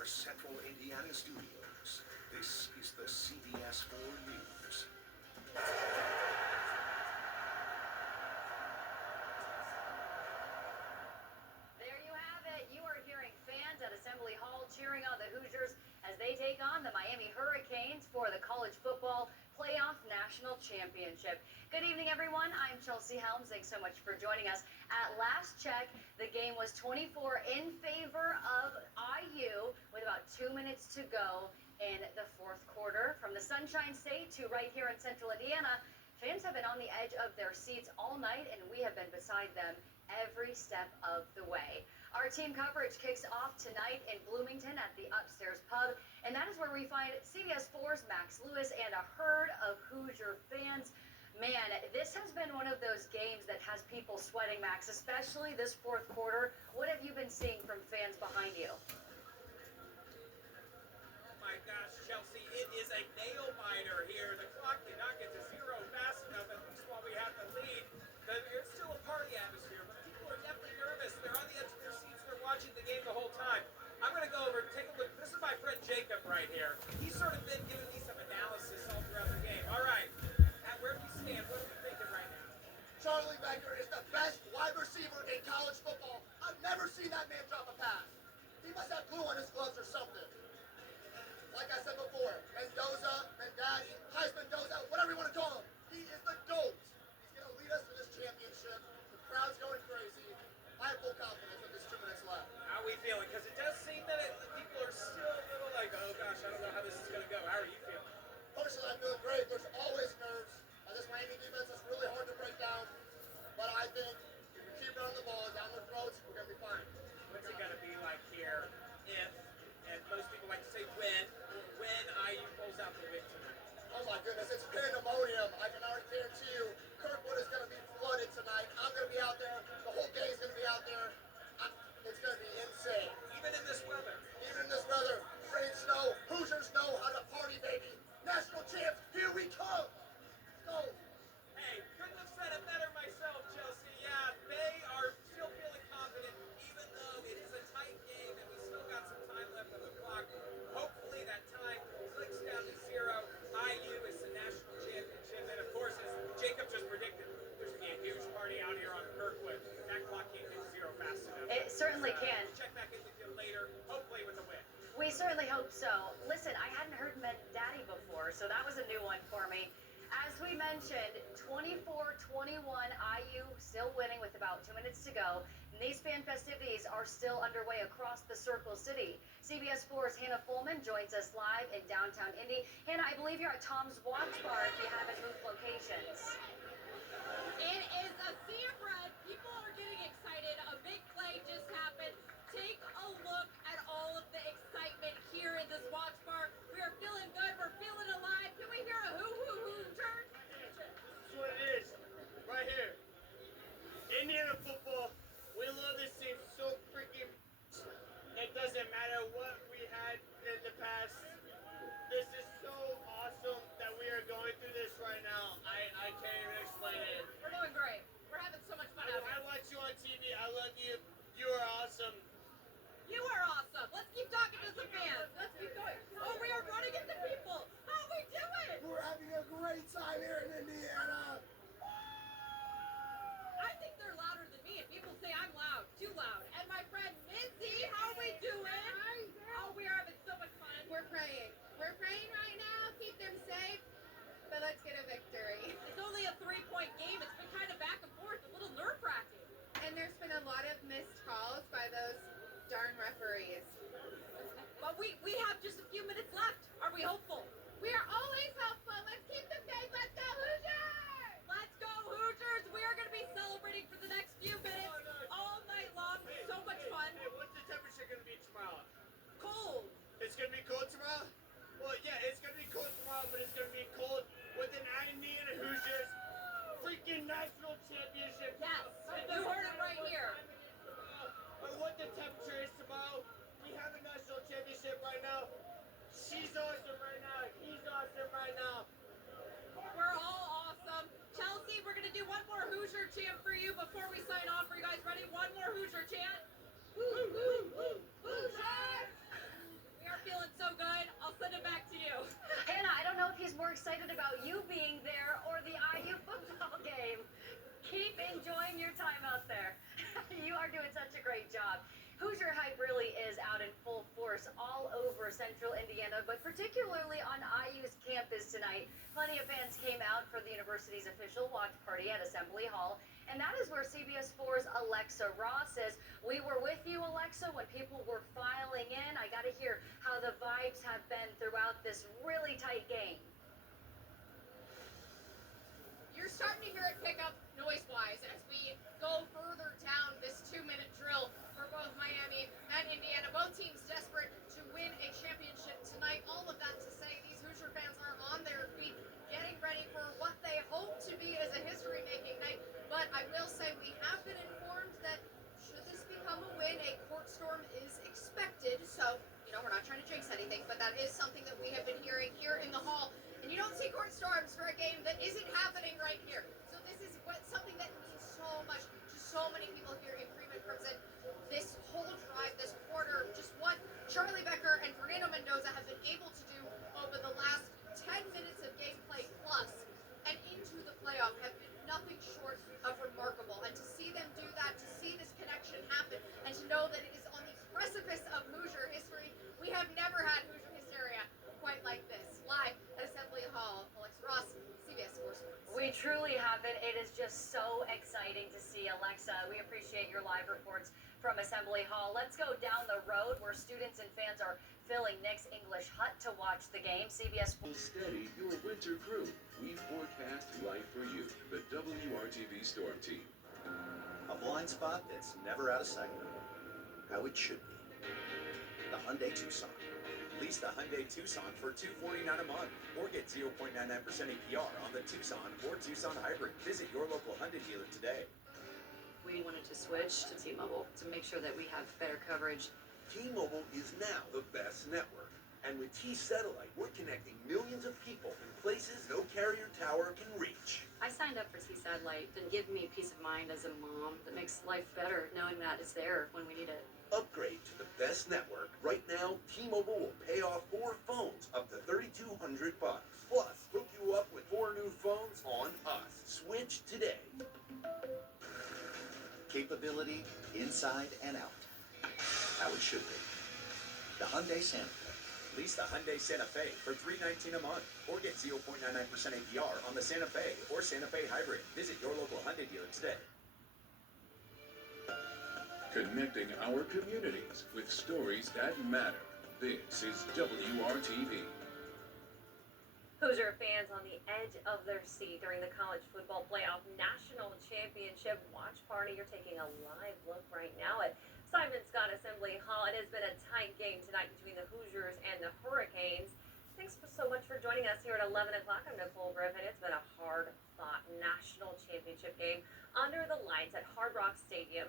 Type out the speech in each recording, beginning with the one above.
our central Indiana studios, this is the CBS 4 News. There you have it. You are hearing fans at Assembly Hall cheering on the Hoosiers as they take on the Miami Hurricanes for the college football playoff national championship. Good evening, everyone. I'm Chelsea Helms. Thanks so much for joining us. At last check, the game was 24 in favor of IU with about 2 minutes to go in the fourth quarter. From the Sunshine State to right here in central Indiana, fans have been on the edge of their seats all night, and we have been beside them every step of the way. Our team coverage kicks off tonight in Bloomington at the Upstairs Pub, and that is where we find CBS 4's Max Lewis and a herd of Hoosier fans. Man, this has been one of those games that has people sweating, Max, especially this fourth quarter. What have you been seeing from fans behind you? Oh my gosh, Chelsea, it is a nail biter here. The clock did not get to zero fast enough, at least while we had the lead. It's still a party atmosphere, but people are definitely nervous. They're on the edge of their seats. They're watching the game the whole time. I'm going to go over and take a look. This is my friend Jacob right here. He's sort of been giving me some analysis all throughout the game. All right, where do we stand? What are we thinking right now? Charlie Baker is the best wide receiver in college football. I've never seen that man drop a pass. He must have glue on his gloves or something. Like I said before, Mendoza, Mendati, Heisman Mendoza, whatever you want to call him, he is the GOAT. He's going to lead us to this championship. The crowd's going crazy. I have full confidence with this 2 minutes left. How are we feeling? Because it does seem that people are still a little like, oh gosh, I don't know how this is going to go. How are you feeling? Personally, I'm feeling great. There's always nerves. This Miami defense is really hard to break down. But I think if we keep running the ball down their throats, we're going to be fine. What's it going to be like here if, and most people like to say when IU pulls out the win tonight? Oh my goodness, it's pandemonium. I can already guarantee you, Kirkwood is going to be flooded tonight. I'm going to be out there. The whole game is going to be out there. It's going to be insane. Even in this weather? Even in this weather. Rain, snow, Hoosiers know how to party, baby. National champs, here we come. Let's go. Hey, couldn't have said it better myself, Chelsea. Yeah, they are still feeling confident, even though it is a tight game and we still got some time left on the clock. Hopefully that time clicks down to zero. IU is the national championship, and of course, as Jacob just predicted, there's going to be a huge party out here on Kirkwood. That clock can't get zero fast enough. It certainly can. Check back in with you later, hopefully with a win. We certainly hope so. Listen, I hadn't heard Mendati before, so that was a new one for me. As we mentioned, 24-21 IU still winning with about 2 minutes to go. And these fan festivities are still underway across the Circle City. CBS 4's Hannah Fullman joins us live in downtown Indy. Hannah, I believe you're at Tom's Watch Bar if you haven't moved locations. It is a sea of red. People are getting excited. A big play just happened. Take a look at all of the excitement here in this watch bar. We are feeling good. We're feeling alive. Can we hear a Hoosier? That's what it is. Right here. Indiana football. We love this team so freaking. It doesn't matter what we had in the past. This is so awesome that we are going through this right now. I can't even explain it. We're doing great. We're having so much fun out I here. watch you on TV. I love you. You are awesome. You are awesome. Let's keep talking to some fans. Let's keep going. Oh, we are running into people. How are we doing? We're having a great time here in Indiana. I think they're louder than me, and people say I'm loud, too loud. And my friend Missy, how are we doing? Oh, we are having so much fun. We're praying. We're praying right now. Keep them safe. But let's get a victory. It's only a 3-point game. It's been kind of back and forth, a little nerve-wracking. And there's been a lot of missed calls by those darn referees. But we have just a few minutes left. Are we hopeful? We are always hopeful. Let's keep the faith. Let's go Hoosiers! Let's go Hoosiers! We are going to be celebrating for the next few minutes, all night long. So much fun. Hey, what's the temperature going to be tomorrow? Cold. It's going to be cold tomorrow? Well, yeah, it's going to be cold tomorrow, but it's going to be cold with an Indiana Hoosiers freaking national championship. Yes, you heard it right here. Or what the temperature is tomorrow. We have a national championship right now. She's awesome right now. He's awesome right now. We're all awesome. Chelsea, we're going to do one more Hoosier chant for you before we sign off. Are you guys ready? One more Hoosier chant. Hoosiers! course, all over central Indiana, but particularly on IU's campus tonight. Plenty of fans came out for the university's official watch party at Assembly Hall, and that is where CBS 4's Alexa Ross says, "We were with you, Alexa, when people were filing in. I got to hear how the vibes have been throughout this really tight game." You're starting to hear it pick up noise-wise as we go further down this 2-minute drill for both Miami and Indiana. Both teams desperate to win a championship tonight. All of that to say these Hoosier fans are on their feet, getting ready for what they hope to be as a history-making night. But I will say we have been informed that should this become a win, a court storm is expected. So, we're not trying to jinx anything, but that is something that we have been hearing here in the hall. And you don't see court storms for a game that isn't happening right here. So this is something that means so much to so many people here in Freeman Crimson. This whole drive, this quarter, just what Charlie Becker and Fernando Mendoza have been able to do over the last 10 minutes of gameplay plus and into the playoff have been nothing short of remarkable. And to see them do that, to see this connection happen, and to know that it is on the precipice of Hoosier history, we have never had Hoosier hysteria quite like this. Live at Assembly Hall, Alexa Ross, CBS Sports. We truly haven't. It is just so exciting to see, Alexa. We appreciate your live reports from Assembly Hall. Let's go down the road where students and fans are filling Nick's English Hut to watch the game. CBS Sports. Steady your winter crew. We forecast life for you, the WRTV Storm Team. A blind spot that's never out of sight. How it should be. The Hyundai Tucson. Lease the Hyundai Tucson for $249 a month, or get 0.99% APR on the Tucson or Tucson Hybrid. Visit your local Hyundai dealer today. We wanted to switch to T-Mobile to make sure that we have better coverage. T-Mobile is now the best network. And with T-Satellite, we're connecting millions of people in places no carrier tower can reach. I signed up for T-Satellite to give me peace of mind as a mom that makes life better knowing that it's there when we need it. Upgrade to the best network. Right now, T-Mobile will pay off 4 phones up to $3,200. Plus, hook you up with 4 new phones on us. Switch today. Capability inside and out. How it should be. The Hyundai Santa Fe. Lease the Hyundai Santa Fe for $319 a month, or get 0.99% APR on the Santa Fe or Santa Fe Hybrid. Visit your local Hyundai dealer today. Connecting our communities with stories that matter. This is WRTV. Hoosier fans on the edge of their seat during the college football playoff national championship watch party. You're taking a live look right now at Simon Scott Assembly Hall. It has been a tight game tonight between the Hoosiers and the Hurricanes. Thanks so much for joining us here at 11 o'clock. I'm Nicole Griffin. It's been a hard-fought national championship game under the lights at Hard Rock Stadium.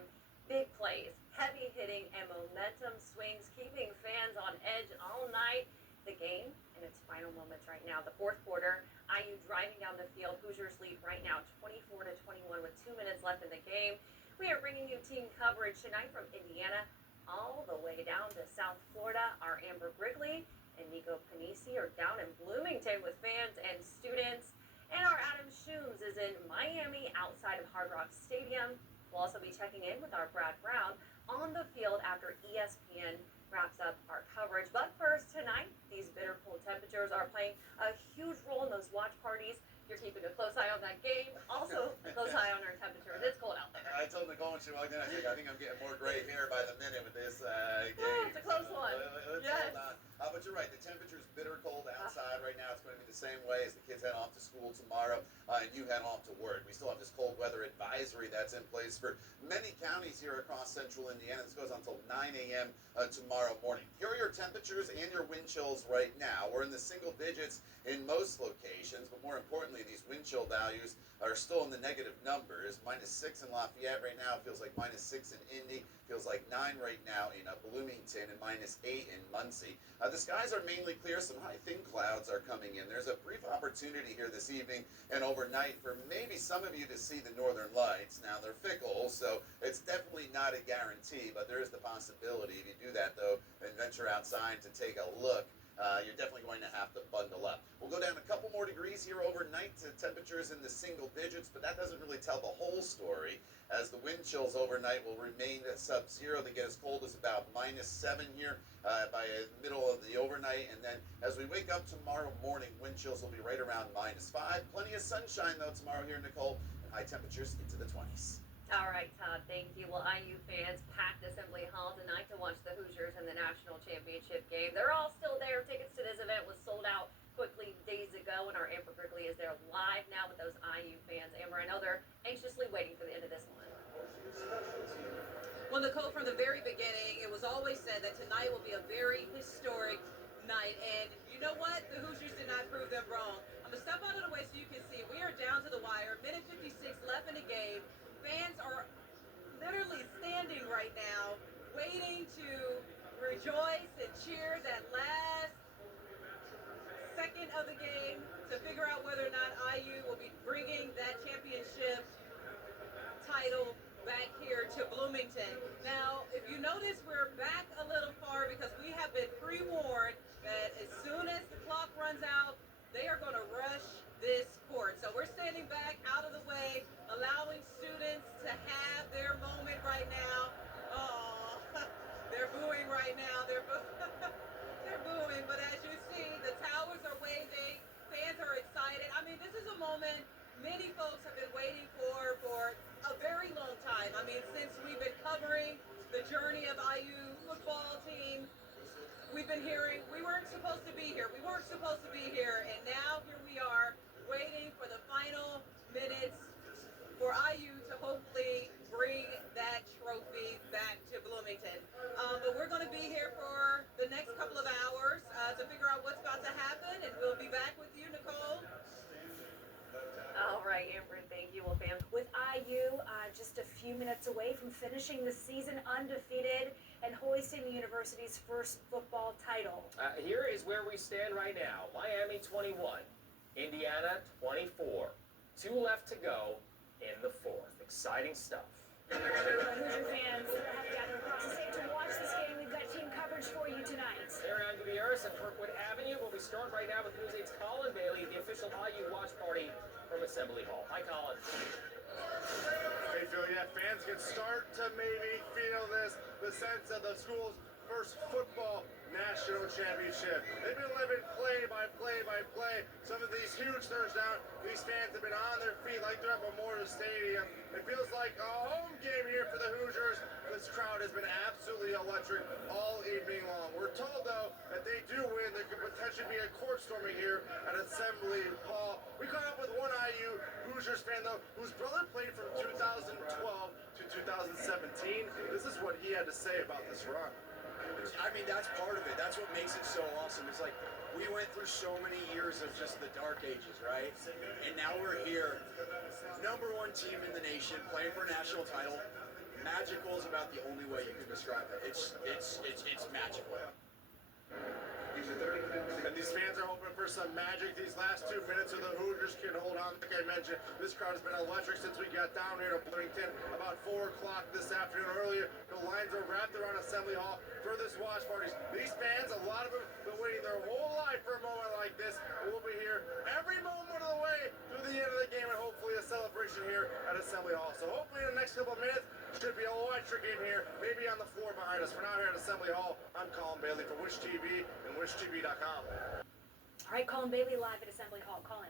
Big plays, heavy hitting, and momentum swings, keeping fans on edge all night. The game in its final moments right now. The fourth quarter, IU driving down the field. Hoosiers lead right now 24-21 with 2 minutes left in the game. We are bringing you team coverage tonight from Indiana all the way down to South Florida. Our Amber Grigley and Nico Panisi are down in Bloomington with fans and students. And our Adam Shooms is in Miami outside of Hard Rock Stadium. We'll also be checking in with our Brad Brown on the field after ESPN wraps up our coverage. But first, tonight, these bitter cold temperatures are playing a huge role in those watch parties. You're keeping a close eye on that game. Also, a close eye on our temperatures. It's cold out there. I told Nicole when she walked in, I think I'm getting more gray hair by the minute with this game. It's a close one. Let's Yes. hold on. But you're right, the temperature's bitter cold outside right now. It's going to be the same way as the kids head off to school tomorrow, and you head off to work. We still have this cold weather advisory that's in place for many counties here across central Indiana. This goes on until 9 a.m. Tomorrow morning. Here are your temperatures and your wind chills right now. We're in the single digits in most locations, but more importantly, these wind chill values are still in the negative numbers. -6 in Lafayette right now. It feels like -6 in Indy. Feels like 9 right now in Bloomington, and -8 in Muncie. The skies are mainly clear. Some high thin clouds are coming in. There's a brief opportunity here this evening and overnight for maybe some of you to see the northern lights. Now, they're fickle, so it's definitely not a guarantee, but there is the possibility. If you do that, though, and venture outside to take a look you're definitely going to have to bundle up. We'll go down a couple more degrees here overnight to temperatures in the single digits, but that doesn't really tell the whole story, as the wind chills overnight will remain at sub-zero. They get as cold as about -7 here by the middle of the overnight, and then as we wake up tomorrow morning, wind chills will be right around -5. Plenty of sunshine though tomorrow here, Nicole, and high temperatures into the 20s. All right, Todd, thank you. Well, IU fans packed Assembly Hall tonight to watch the Hoosiers in the national championship game. They're all still there. Tickets to this event was sold out quickly days ago, and our Amber Quickly is there live now with those IU fans. Amber, I know they're anxiously waiting for the end of this one. Well, Nicole, from the very beginning, it was always said that tonight will be a very historic night. And you know what? The Hoosiers did not prove them wrong. I'm going to step out of the way so you can see. We are down to the wire. Minute 56 left in the game. Fans are literally standing right now, waiting to rejoice and cheer that last second of the game to figure out whether or not IU will be bringing that championship title back here to Bloomington. Now, if you notice, we're back a little far because we have been pre-warned that as soon as the clock runs out, they are going to rush this court. So we're standing back out of the way, allowing students to have their moment right now. Oh, they're booing right now. They're booing. But as you see, the towers are waving. Fans are excited. I mean, this is a moment many folks have been waiting for a very long time. I mean, since we've been covering the journey of IU football team, we've been hearing we weren't supposed to be here. We weren't supposed to be here. And now here we are waiting for the final minutes for IU to hopefully bring that trophy back to Bloomington. But we're going to be here for the next couple of hours to figure out what's about to happen. And we'll be back with you, Nicole. All right, Amber, thank you. Well, fam, with IU just a few minutes away from finishing the season undefeated and hoisting the university's first football title. Here is where we stand right now. Miami 21, Indiana 24. 2 left to go in the fourth. Exciting stuff. Hoosier fans have gathered across the state to watch this game. We've got team coverage for you tonight. Here on Gutierrez and Kirkwood Avenue, where we start right now with News 8's Colin Bailey, the official IU watch party from Assembly Hall. Hi, Colin. Hey, Phil, yeah, fans can start to maybe feel this, the sense of the school's first football national championship. They've been living play by play by play. Some of these huge thirds down. These fans have been on their feet like they're at Memorial Stadium. It feels like a home game here for the Hoosiers. This crowd has been absolutely electric all evening long. We're told, though, that they do win. There could potentially be a court storming here at Assembly Hall. We caught up with one IU Hoosiers fan, though, whose brother played from 2012 to 2017. This is what he had to say about this run. I mean, that's part of it. That's what makes it so awesome. It's like we went through so many years of just the dark ages, right? And now we're here, #1 team in the nation, playing for a national title. Magical is about the only way you can describe it. It's magical. And these fans are hoping for some magic these last 2 minutes so the Hoosiers can hold on. Like I mentioned, this crowd has been electric since we got down here to Bloomington about 4 o'clock this afternoon. Earlier, the lines are wrapped around Assembly Hall for this watch party. These fans, a lot of them, have been waiting their whole life for a moment like this. We'll be here every moment of the way through the end of the game and hopefully a celebration here at Assembly Hall. So hopefully in the next couple of minutes, should be electric in here, maybe on the floor behind us. For now here at Assembly Hall, I'm Colin Bailey for Wish TV and WishTV.com. All right, Colin Bailey live at Assembly Hall. Colin.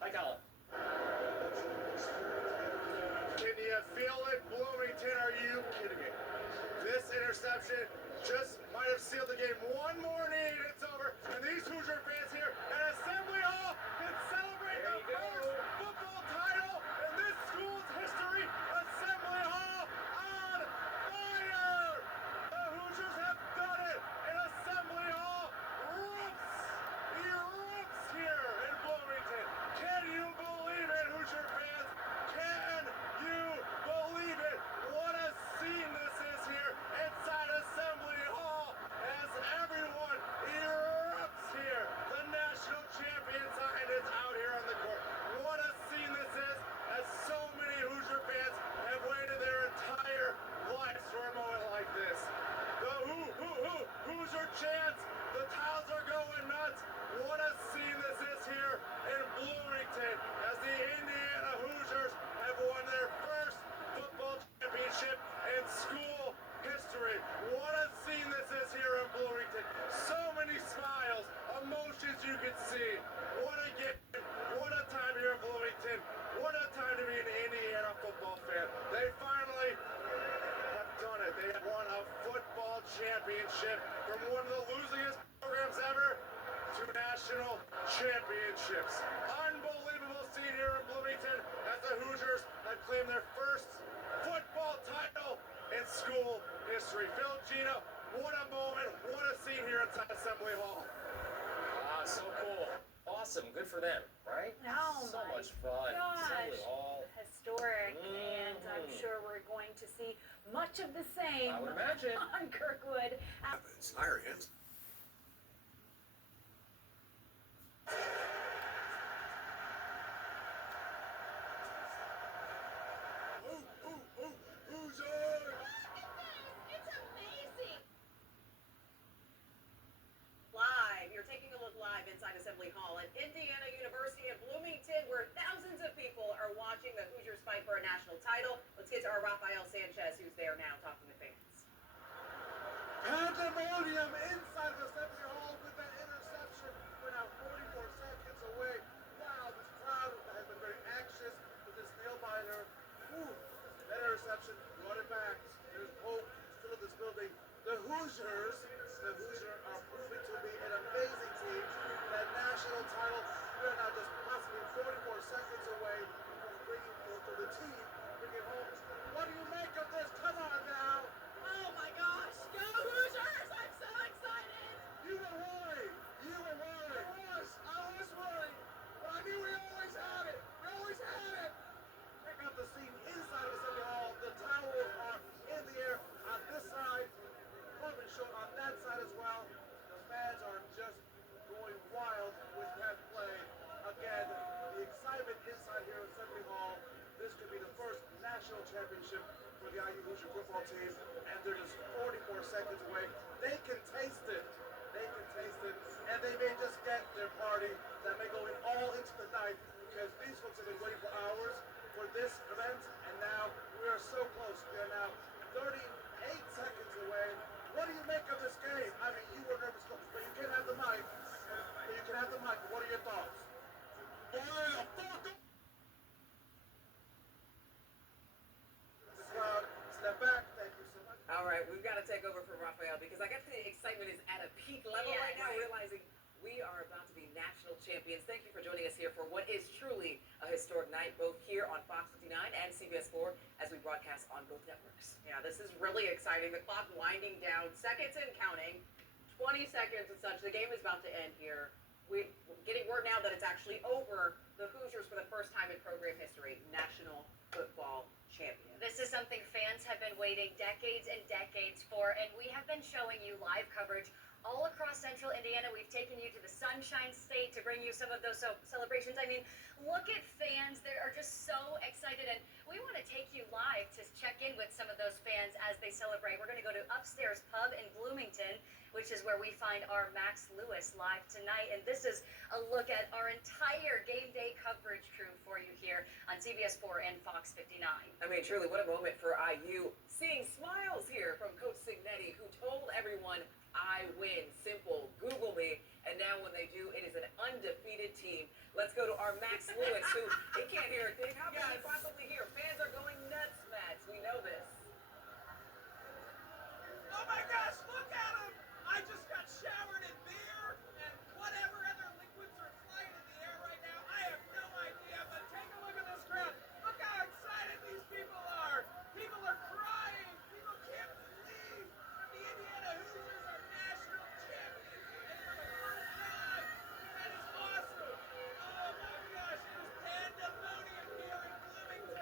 Hi, Colin. Can you feel it, Bloomington? Are you kidding me? This interception just might have sealed the game. One more need, it's over. And these Hoosier fans here at Assembly Hall can celebrate the first football title in this school's history. Assembly Hall on fire! The Hoosiers have done it, and Assembly Hall erupts here in Bloomington. Can you believe it, Hoosier fans? Can you believe it? What a scene this is here inside Assembly Hall as everyone erupts here. The national champion sign is out here on the court. What a scene this is as so many Hoosier fans seen this is here in Bloomington. So many smiles, emotions you can see. What a gift, what a time here in Bloomington. What a time to be an Indiana football fan. They finally have done it. They have won a football championship from one of the losingest programs ever to national championships. Unbelievable scene here in Bloomington as the Hoosiers have claimed their first football title in school history. Phil, Gina, what a moment, what a scene here inside Assembly Hall. Ah, so cool. Awesome. Good for them, right? Oh so my much fun. gosh. Assembly Hall. Historic, and I'm sure we're going to see much of the same I would imagine. on Kirkwood. Happens. Hire him. Hoosiers! It's amazing. Live, you're taking a look live inside Assembly Hall at Indiana University in Bloomington, where thousands of people are watching the Hoosiers fight for a national title. Let's get to our Rafael Sanchez, who's there now talking to fans. Pandemonium inside of Assembly Hall with that interception. We're now 44 seconds away. Wow, this crowd has been very anxious with this nail biter. Ooh, that interception, run it back. There's hope still in this building. The Hoosiers are proving to be an amazing team. That national title, we are now just possibly 44 seconds away from bringing for the team, bringing home. What do you make of this? Come on now. Oh my gosh, go Hoosiers! I'm so excited. You were worried. You were worried. I was worried. But I knew we always had it. We always had it. Check out the scene inside of Assembly Hall. The towels are in the air on this side. Corbin showed on that side as well. The fans are just going wild with that play. Again, the excitement inside here at Assembly Hall. This could be the first national championship for the IU Hoosier football team, and they're just 44 seconds away. They can taste it. They can taste it, and they may just get their party that may go in all into the night, because these folks have been waiting for hours for this event, and now we are so close. We are now 38 seconds away. What do you make of this game? I mean, you were nervous, but you can have the mic. What are your thoughts? The crowd, step back. Thank you so much. All right, we've got to take over for Rafael because I guess the excitement is at a peak level Yeah, right now, right. realizing we are about to be national champions. Thank you for joining us here for what is truly a historic night, both here on Fox 59 and CBS 4 as we broadcast on both networks. Yeah, this is really exciting. The clock winding down, seconds and counting, 20 seconds and such. The game is about to end here. We're getting word now that it's actually over. The Hoosiers, for the first time in program history, national football champions. This is something fans have been waiting decades and decades for, and we have been showing you live coverage all across central Indiana. We've taken you to the Sunshine State to bring you some of those celebrations. I mean, look at fans. They are just so excited, and we want to take you live to check in with some of those fans as they celebrate. We're going to go to Upstairs Pub in Bloomington, which is where we find our Max Lewis live tonight, and this is a look at our entire game day coverage crew for you here on CBS 4 and Fox 59. I mean, truly, what a moment for IU. Seeing smiles here from Coach Signetti, who told everyone, I win. Simple. Google me. And now when they do, it is an undefeated team. Let's go to our Max Lewis, who he can't hear a thing. How can he possibly hear? Fans are going nuts, Max. We know this. Oh my gosh, look at him! I just got showered in beer and whatever other liquids are flying in the air right now. I have no idea, but take a look at this crowd. Look how excited these people are. People are crying. People can't believe the Indiana Hoosiers are national champions. And for the first time, that is awesome. Oh my gosh, it is pandemonium here in Bloomington.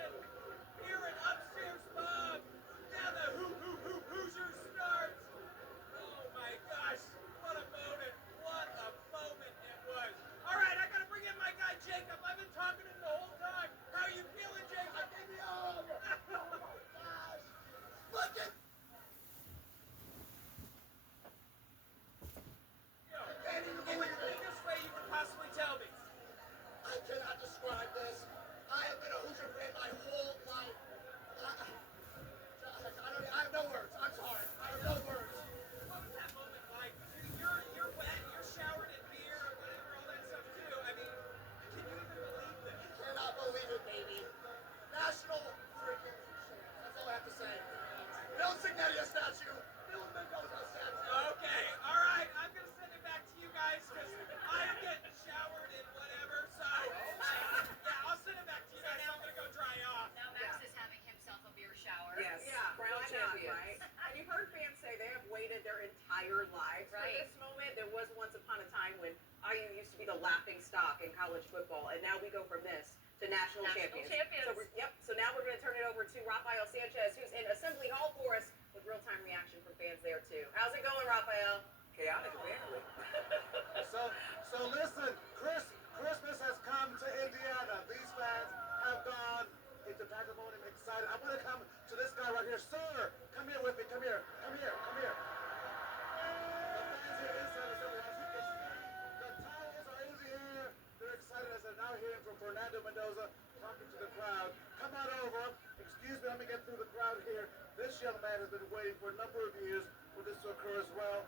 entire lives for Right. this moment. There was once upon a time when IU used to be the laughing stock in college football, and now we go from this to national champions. So now we're going to turn it over to Rafael Sanchez, who's in Assembly Hall for us with real-time reaction from fans there too. How's it going, Rafael? Chaotic, apparently. So listen, Christmas has come to Indiana. These fans have gone into pandemonium excited. I want to come to this guy right here. Sir, come here with me. Come here. The fans here inside Assembly Hall. The towels are in the air. They're excited as they're now hearing from Fernando Mendoza talking to the crowd. Come on over. Excuse me, let me get through the crowd here. This young man has been waiting for a number of years for this to occur as well.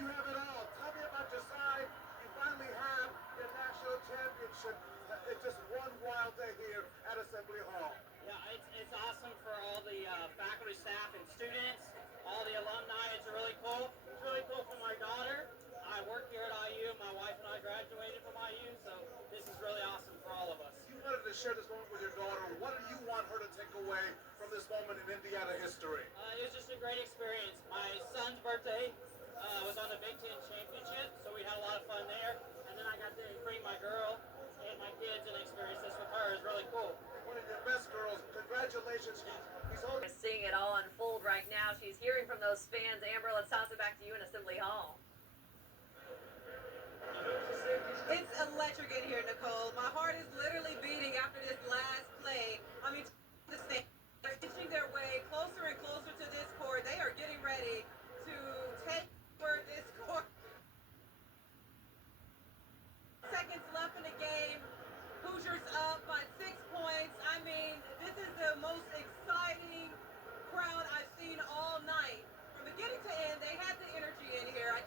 You have it all. Tell me about your side. You finally have your national championship. It's just one wild day here at Assembly Hall. Yeah, it's awesome for all the faculty, staff, and students, all the alumni. It's really cool. It's really cool for my daughter. I work here at IU. My wife and I graduated from IU, so this is really awesome for all of us. You wanted to share this moment with your daughter. What do you want her to take away from this moment in Indiana history? It was just a great experience. My son's birthday was on the Big Ten Championship, so we had a lot of fun there. And then I got to bring my girl and my kids and experience this with her. It's really cool. One of your best girls. Congratulations. He's holding. We're seeing it all unfold right now. She's hearing from those fans. Amber, let's toss it back to you in Assembly Hall. It's electric in here, Nicole. My heart is literally beating after this last play. I mean, they're inching their way closer and closer to this court. They are getting ready to take over this court. Seconds left in the game. Hoosiers up by 6 points. I mean, this is the most exciting crowd I've seen all night. From beginning to end, they had the energy in here. I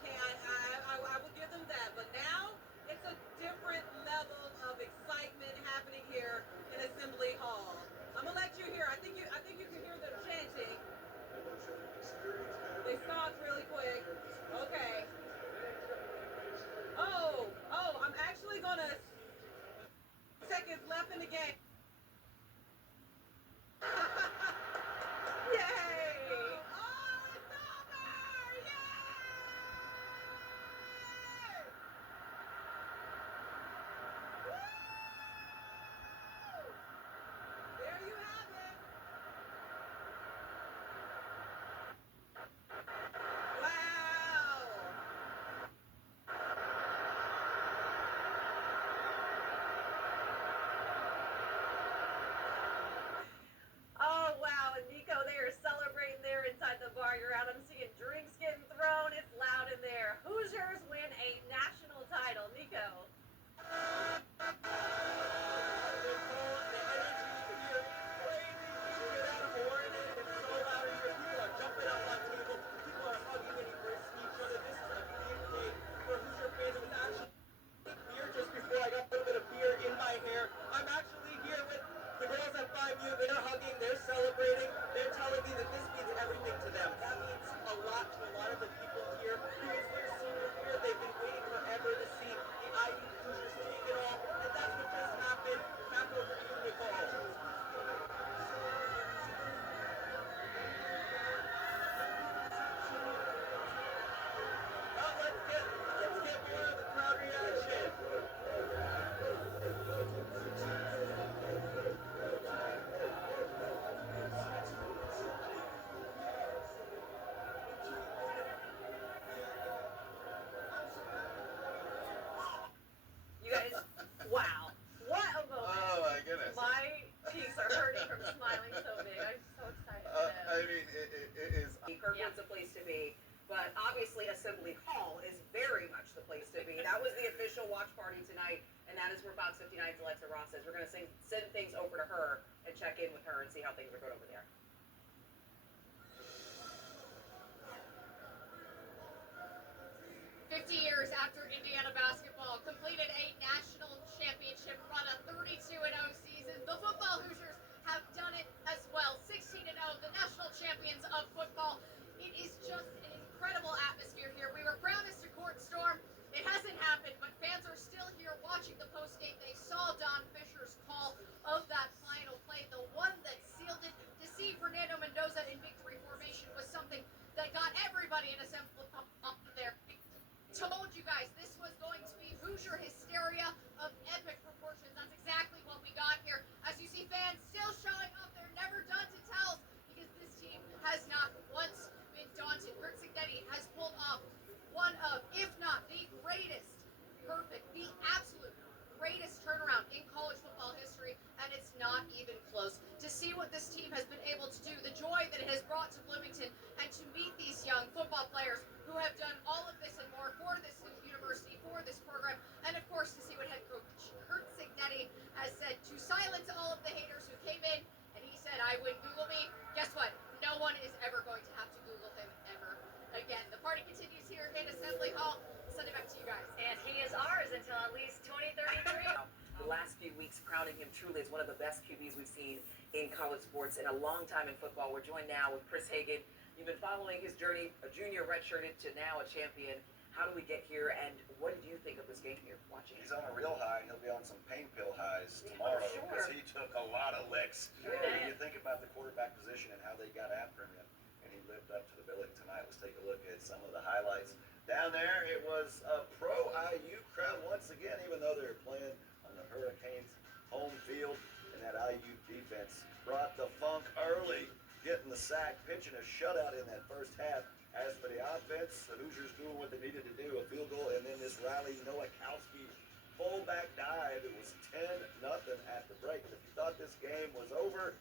will give them that. But now it's a different level of excitement happening here in Assembly Hall. I'm gonna let you hear. I think you can hear them chanting. They stopped really quick. Okay. Oh, I'm actually gonna. Seconds left in the game. Yay! Oh, it's over! Yay! Woo! There you have it. Wow! Oh, wow. And Nico, they are celebrating there inside the bar. You're out. I'm seeing drinks getting thrown. It's loud in there. Hoosiers win a national title. Nico. Just before I got a little bit of beer in my hair. I'm actually here with the girls at 5U. They're hugging, they're celebrating, they're telling me that this means everything to them. That means a lot to a lot of the people here who is their senior year. They've been waiting forever to see the IU Hoosiers take it all, and that's what just happened. Back over to you, Nicole. Well, let's get more of the crowd reaction. You guys, wow. What a moment. Oh my goodness. My cheeks are hurting from smiling so big. I'm so excited for them. I mean, it is. Kirkwood's the place to be, but obviously Assembly Hall is very much the place to be. That was the official watch party tonight, and that is where Fox 59's Alexa Ross is. We're going to send things over to her and check in with her and see how things are going over there. 50 years after Indiana basketball completed a national championship run, a 32-0 season, the football Hoosiers have done it as well. 16-0, the national champions of football. It is just an incredible atmosphere here. We were promised a court storm. It hasn't happened, but fans are still here watching the postgame. They saw Don Fisher's call of that final play, the one that sealed it. To see Fernando Mendoza in victory formation was something that got everybody in Assembly who have done all of this and more for this university, for this program, and of course to see what head coach Kurt Cignetti has said to silence all of the haters who came in, and he said, I wouldn't Google me. Guess what? No one is ever going to have to Google him ever again. The party continues here in Assembly Hall. Send it back to you guys. And he is ours until at least 2033. The last few weeks crowning him truly as one of the best QBs we've seen in college sports in a long time in football. We're joined now with Chris Hagan. You've been following his journey, a junior redshirted to now a champion. How do we get here, and what did you think of this game here watching? He's on a real high, and he'll be on some pain pill highs tomorrow because he took a lot of licks. When you think about the quarterback position and how they got after him, and he lived up to the billing tonight. Let's take a look at some of the highlights. Down there, it was a pro IU crowd once again, even though they were playing on the Hurricanes' home field, and that IU defense brought the funk early, getting the sack, pitching a shutout in that first half. As for the offense, the Hoosiers doing what they needed to do, a field goal, and then this Riley Nowakowski fullback dive. It was 10-0 at the break. And if you thought this game was over,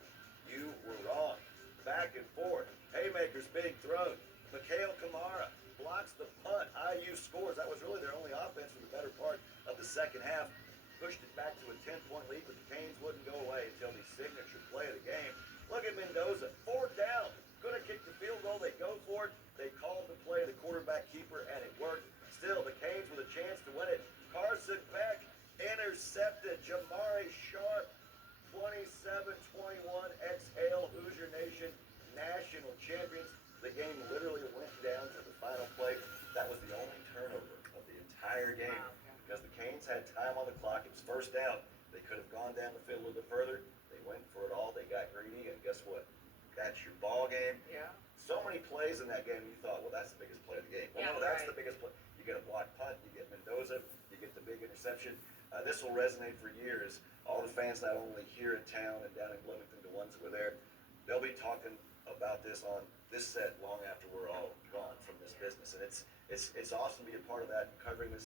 you were wrong. Back and forth. Haymakers being thrown. Mikhail Kamara blocks the punt. IU scores. That was really their only offense for the better part of the second half. Pushed it back to a 10-point lead, but the Canes wouldn't go away until the signature play of the game. Look at Mendoza. 4th down. Could have kicked the field goal. They go for it. They called the play, the quarterback keeper, and it worked. Still, the Canes with a chance to win it. Carson Beck intercepted. Jamari Sharp, 27-21. Exhale, Hoosier Nation, national champions. The game literally went down to the final play. That was the only turnover of the entire game because the Canes had time on the clock. It was 1st down. They could have gone down the field a little bit further. They went for it all. They got greedy, and guess what? That's your ball game. Yeah. So many plays in that game, you thought, well, that's the biggest play of the game. Well, no, that's the biggest play. You get a blocked punt, you get Mendoza, you get the big interception. This will resonate for years. All the fans, not only here in town and down in Bloomington, the ones that were there, they'll be talking about this on this set long after we're all gone from this business. And it's awesome to be a part of that and covering this